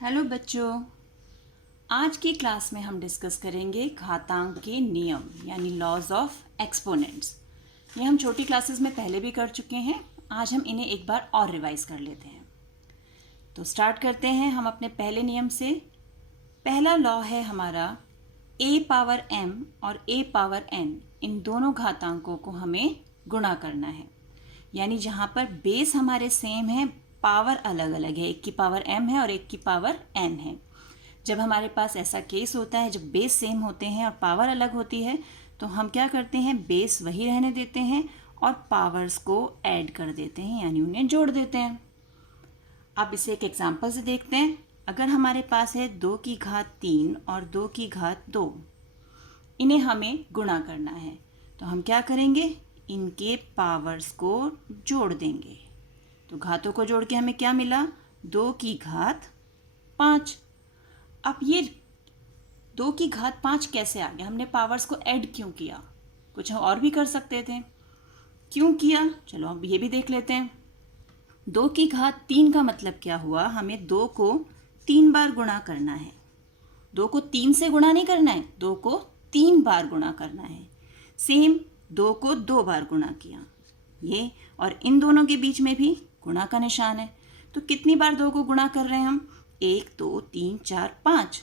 Hello बच्चों, आज की क्लास में हम डिस्कस करेंगे घातांक के नियम यानी लॉज ऑफ एक्सपोनेंट्स। ये हम छोटी क्लासेस में पहले भी कर चुके हैं। आज हम इन्हें एक बार और रिवाइज कर लेते हैं। तो स्टार्ट करते हैं हम अपने पहले नियम से। पहला लॉ है हमारा a पावर m और a पावर n, इन दोनों घातांकों को हमें गुणा करना है। यानी जहाँ पर बेस हमारे सेम है, पावर अलग अलग है, एक की पावर m है और एक की पावर n है। जब हमारे पास ऐसा केस होता है, जब बेस सेम होते हैं और पावर अलग होती है, तो हम क्या करते हैं, बेस वही रहने देते हैं और पावर्स को ऐड कर देते हैं, यानी उन्हें जोड़ देते हैं। अब इसे एक एग्जांपल से देखते हैं। अगर हमारे पास है 2 की घात 3 और 2 की घात 2, इन्हें हमें गुणा करना है, तो हम क्या करेंगे, इनके पावर्स को जोड़ देंगे। तो घातों को जोड़ के हमें क्या मिला, 2 की घात 5। अब ये 2 की घात 5 कैसे आ गया, हमने पावर्स को ऐड क्यों किया? कुछ हम और भी कर सकते थे, क्यों किया, चलो अब ये भी देख लेते हैं। 2 की घात 3 का मतलब क्या हुआ, हमें 2 को 3 बार गुणा करना है। 2 को 3 से गुणा नहीं करना है, 2 को 3 बार गुणा करना है। सेम 2 को 2 बार गुणा किया, ये और इन दोनों के बीच में भी गुणा का निशान है। तो कितनी बार 2 को गुणा कर रहे हैं हम, 1 2 3 4 5,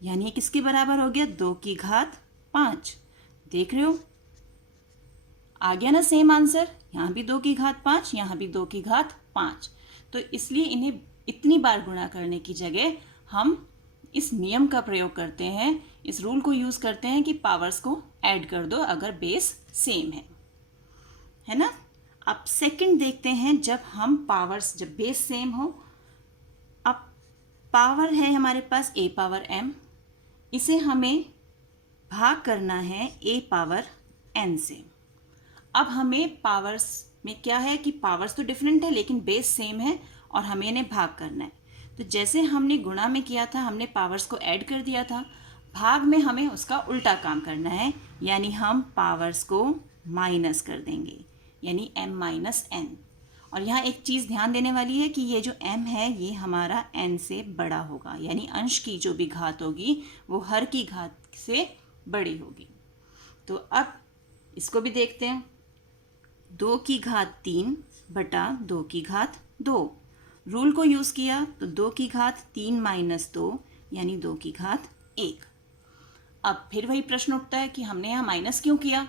यानी किसके बराबर हो गया, 2 की घात 5। देख रहे हो, आ गया ना सेम आंसर। यहाँ भी 2 की घात 5, यहाँ भी 2 की घात 5। तो इसलिए इन्हें इतनी बार गुणा करने की जगह हम इस नियम का प्रयोग करते हैं, इस रूल को यूज करते हैं कि पावर्स को ऐड कर दो अगर बेस सेम है ना। अब सेकंड देखते हैं, जब हम पावर्स, जब बेस सेम हो, अब पावर है हमारे पास a पावर m, इसे हमें भाग करना है a पावर n से। अब हमें पावर्स में क्या है कि पावर्स तो डिफरेंट है लेकिन बेस सेम है और हमें इन्हें भाग करना है। तो जैसे हमने गुणा में किया था, हमने पावर्स को ऐड कर दिया था, भाग में हमें उसका उल्टा काम करना है, यानी हम पावर्स को माइनस कर देंगे, यानी m माइनस n। और यहाँ एक चीज़ ध्यान देने वाली है कि ये जो m है ये हमारा n से बड़ा होगा, यानी अंश की जो भी घात होगी वो हर की घात से बड़ी होगी। तो अब इसको भी देखते हैं, 2 की घात 3 बटा 2 की घात 2, रूल को यूज़ किया तो 2 की घात 3 माइनस 2, यानी 2 की घात 1। अब फिर वही प्रश्न उठता है कि हमने यहाँ माइनस क्यों किया,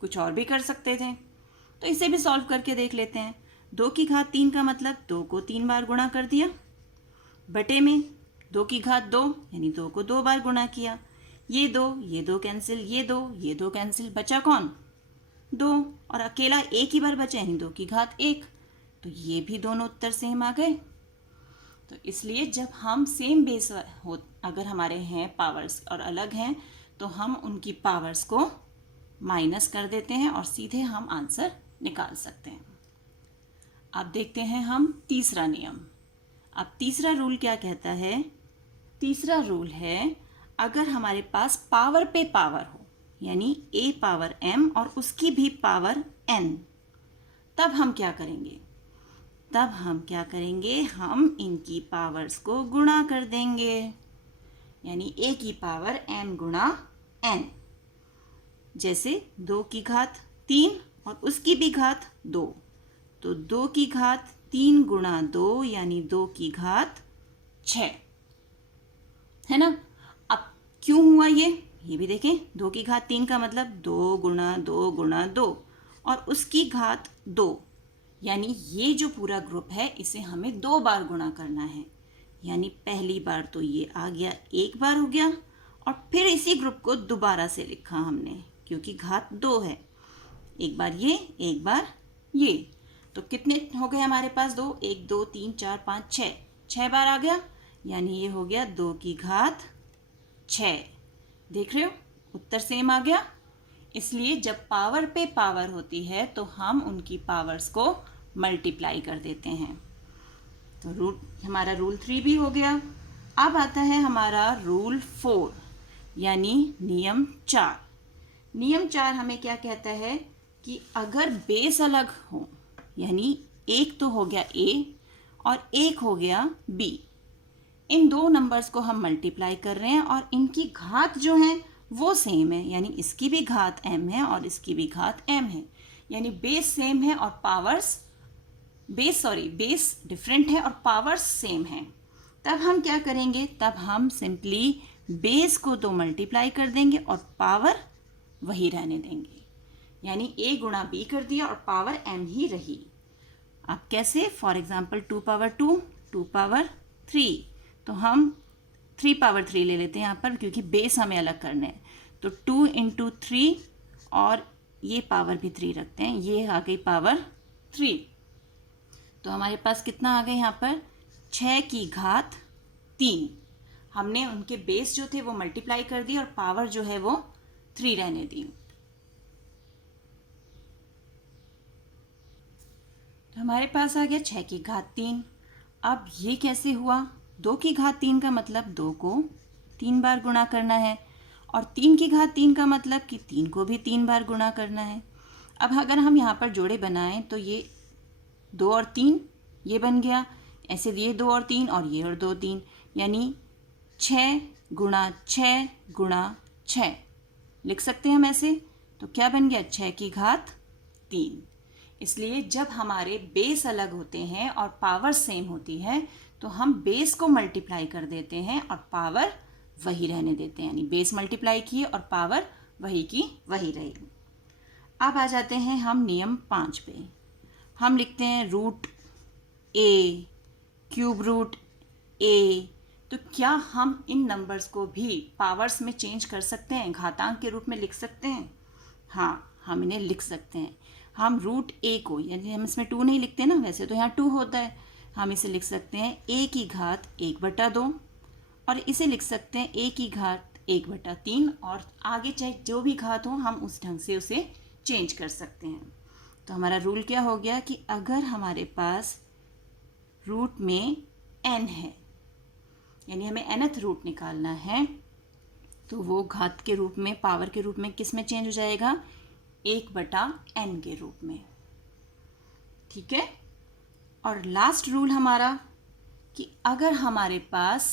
कुछ और भी कर सकते थे। तो इसे भी सॉल्व करके देख लेते हैं। 2 की घात 3 का मतलब 2 को 3 बार गुणा कर दिया, बटे में 2 की घात 2, यानी 2 को 2 बार गुणा किया। ये 2 कैंसिल, ये 2 कैंसिल, बचा कौन, 2, और अकेला एक ही बार बचा, यानी 2 की घात 1। तो ये भी दोनों उत्तर सेम आ गए। तो इसलिए जब हम सेम बेस हो, अगर हमारे हैं पावर्स और अलग हैं, तो हम उनकी पावर्स को माइनस कर देते हैं और सीधे हम आंसर निकाल सकते हैं। अब देखते हैं हम तीसरा नियम। अब तीसरा रूल क्या कहता है, तीसरा रूल है अगर हमारे पास पावर पे पावर हो, यानी a पावर m और उसकी भी पावर n, तब हम क्या करेंगे, हम इनकी पावर्स को गुणा कर देंगे, यानी a की पावर m गुणा n। जैसे 2 की घात 3 और उसकी भी घात 2, तो 2 की घात 3 गुणा 2, यानी 2 की घात 6, है ना। अब क्यों हुआ ये भी देखें। 2 की घात 3 का मतलब 2 गुणा 2 गुणा 2 और उसकी घात 2, यानी ये जो पूरा ग्रुप है इसे हमें 2 बार गुणा करना है। यानी पहली बार तो ये आ गया, एक बार हो गया, और फिर इसी ग्रुप को दोबारा से लिखा हमने क्योंकि घात 2 है, एक बार ये एक बार ये। तो कितने हो गए हमारे पास, 2 1 2 3 4 5 6, 6 बार आ गया, यानी ये हो गया 2 की घात 6। देख रहे हो, उत्तर सेम आ गया। इसलिए जब पावर पे पावर होती है तो हम उनकी पावर्स को मल्टीप्लाई कर देते हैं। तो हमारा रूल 3 भी हो गया। अब आता है हमारा रूल 4, यानी नियम 4। नियम 4 हमें क्या कहता है कि अगर बेस अलग हो, यानी एक तो हो गया a और एक हो गया b, इन दो नंबर्स को हम मल्टीप्लाई कर रहे हैं और इनकी घात जो है वो सेम है, यानी इसकी भी घात m है और इसकी भी घात m है, यानी बेस सेम है और पावर्स बेस डिफरेंट है और पावर्स सेम है। तब हम क्या करेंगे, तब हम सिंपली बेस को तो मल्टीप्लाई कर देंगे और पावर वही रहने देंगे, यानी a गुणा b कर दिया और पावर m ही रही। अब कैसे, फॉर एग्जाम्पल 2 पावर 2, 2 पावर 3, तो हम 3 पावर 3 ले लेते हैं यहाँ पर क्योंकि बेस हमें अलग करने हैं। तो 2 इंटू 3 और ये पावर भी 3 रखते हैं, ये आ गई पावर 3। तो हमारे पास कितना आ गया यहाँ पर 6 की घात 3। हमने उनके बेस जो थे वो मल्टीप्लाई कर दिए और पावर जो है वो 3 रहने दी। तो हमारे पास आ गया 6 की घात 3। अब ये कैसे हुआ, 2 की घात 3 का मतलब 2 को 3 बार गुणा करना है और 3 की घात 3 का मतलब कि 3 को भी 3 बार गुणा करना है। अब अगर हम यहाँ पर जोड़े बनाएं तो ये 2 और 3 ये बन गया, ऐसे ये 2 और 3 और ये और 2 3, यानी 6 गुणा 6 गुणा 6 लिख सकते हैं हम ऐसे। तो क्या बन गया 6 की घात 3। इसलिए जब हमारे बेस अलग होते हैं और पावर सेम होती है तो हम बेस को मल्टीप्लाई कर देते हैं और पावर वही रहने देते हैं, यानी बेस मल्टीप्लाई किए और पावर वही की वही रही। अब आ जाते हैं हम नियम 5 पे। हम लिखते हैं root a, cube root a। तो क्या हम इन नंबर्स को भी पावर्स में चेंज कर सकते हैं, घातांक के रूप में लिख सकते हैं? हाँ, हम इन्हें लिख सकते हैं। हम रूट a को, यानी हम इसमें 2 नहीं लिखते ना, वैसे तो यहाँ 2 होता है, हम इसे लिख सकते हैं a की घात 1/2 और इसे लिख सकते हैं a की घात 1/3 और आगे चाहे जो भी घात हो हम उस ढंग से उसे चेंज कर सकते हैं। तो हमारा रूल क्या हो गया कि अगर हमारे पास रूट में n है, यानी हमें nth रूट निकालना है, तो वो घात के रूप में, पावर के रूप में किस में चेंज हो जाएगा, 1/n के रूप में। ठीक है। और लास्ट रूल हमारा कि अगर हमारे पास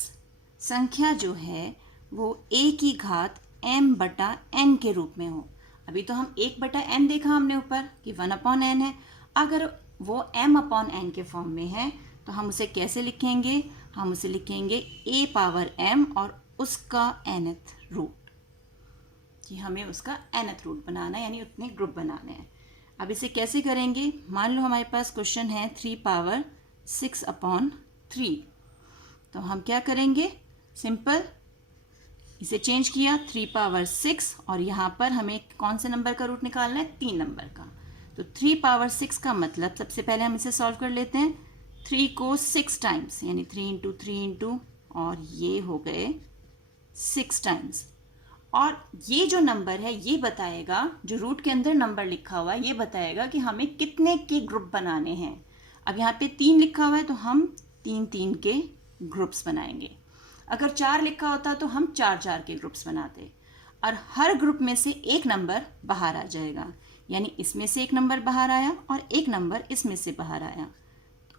संख्या जो है वो a की घात m/n के रूप में हो, अभी तो हम 1/n देखा हमने ऊपर कि 1/n है, अगर वो m/n के फॉर्म में है तो हम उसे कैसे लिखेंगे, हम उसे लिखेंगे a पावर m और उसका nth रूट, कि हमें उसका nth रूट बनाना है, यानी उतने ग्रुप बनाने हैं। अब इसे कैसे करेंगे, मान लो हमारे पास क्वेश्चन है 3 पावर 6/3, तो हम क्या करेंगे, सिंपल इसे चेंज किया 3 पावर 6 और यहाँ पर हमें कौन से नंबर का रूट निकालना है, 3 नंबर का। तो 3 पावर 6 का मतलब सबसे पहले हम इसे सॉल्व कर लेते हैं, 3 को 6 टाइम्स, यानी 3 इंटू 3 इंटू, और ये हो गए 6 टाइम्स। और ये जो नंबर है ये बताएगा, जो रूट के अंदर नंबर लिखा हुआ है ये बताएगा कि हमें कितने के ग्रुप बनाने हैं। अब यहाँ पे 3 लिखा हुआ है तो हम 3 के ग्रुप्स बनाएंगे। अगर 4 लिखा होता तो हम 4 के ग्रुप्स बनाते, और हर ग्रुप में से एक नंबर बाहर आ जाएगा, यानी इसमें से एक नंबर बाहर आया और एक नंबर इसमें से बाहर आया,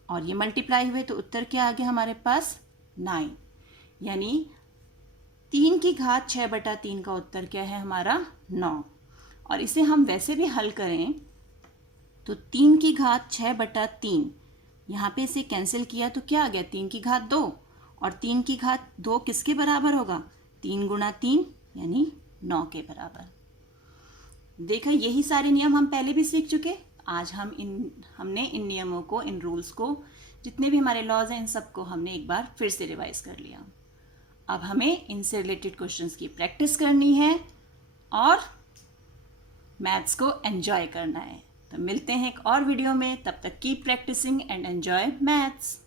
और ये मल्टीप्लाई हुए तो उत्तर क्या आ गया हमारे पास, 9। यानी 3 की घात 6/3 का उत्तर क्या है हमारा, 9। और इसे हम वैसे भी हल करें तो 3 की घात 6/3, यहाँ पे इसे कैंसिल किया तो क्या आ गया, 3 की घात 2, और 3 की घात 2 किसके बराबर होगा, 3 गुणा 3 यानी 9 के बराबर। देखा, यही सारे नियम हम पहले भी सीख चुके। आज हमने इन नियमों को, इन रूल्स को, जितने भी हमारे लॉज हैं इन सबको हमने एक बार फिर से रिवाइज कर लिया। अब हमें इनसे रिलेटेड क्वेश्चंस की प्रैक्टिस करनी है और मैथ्स को एंजॉय करना है। तो मिलते हैं एक और वीडियो में, तब तक keep practising and enjoy maths.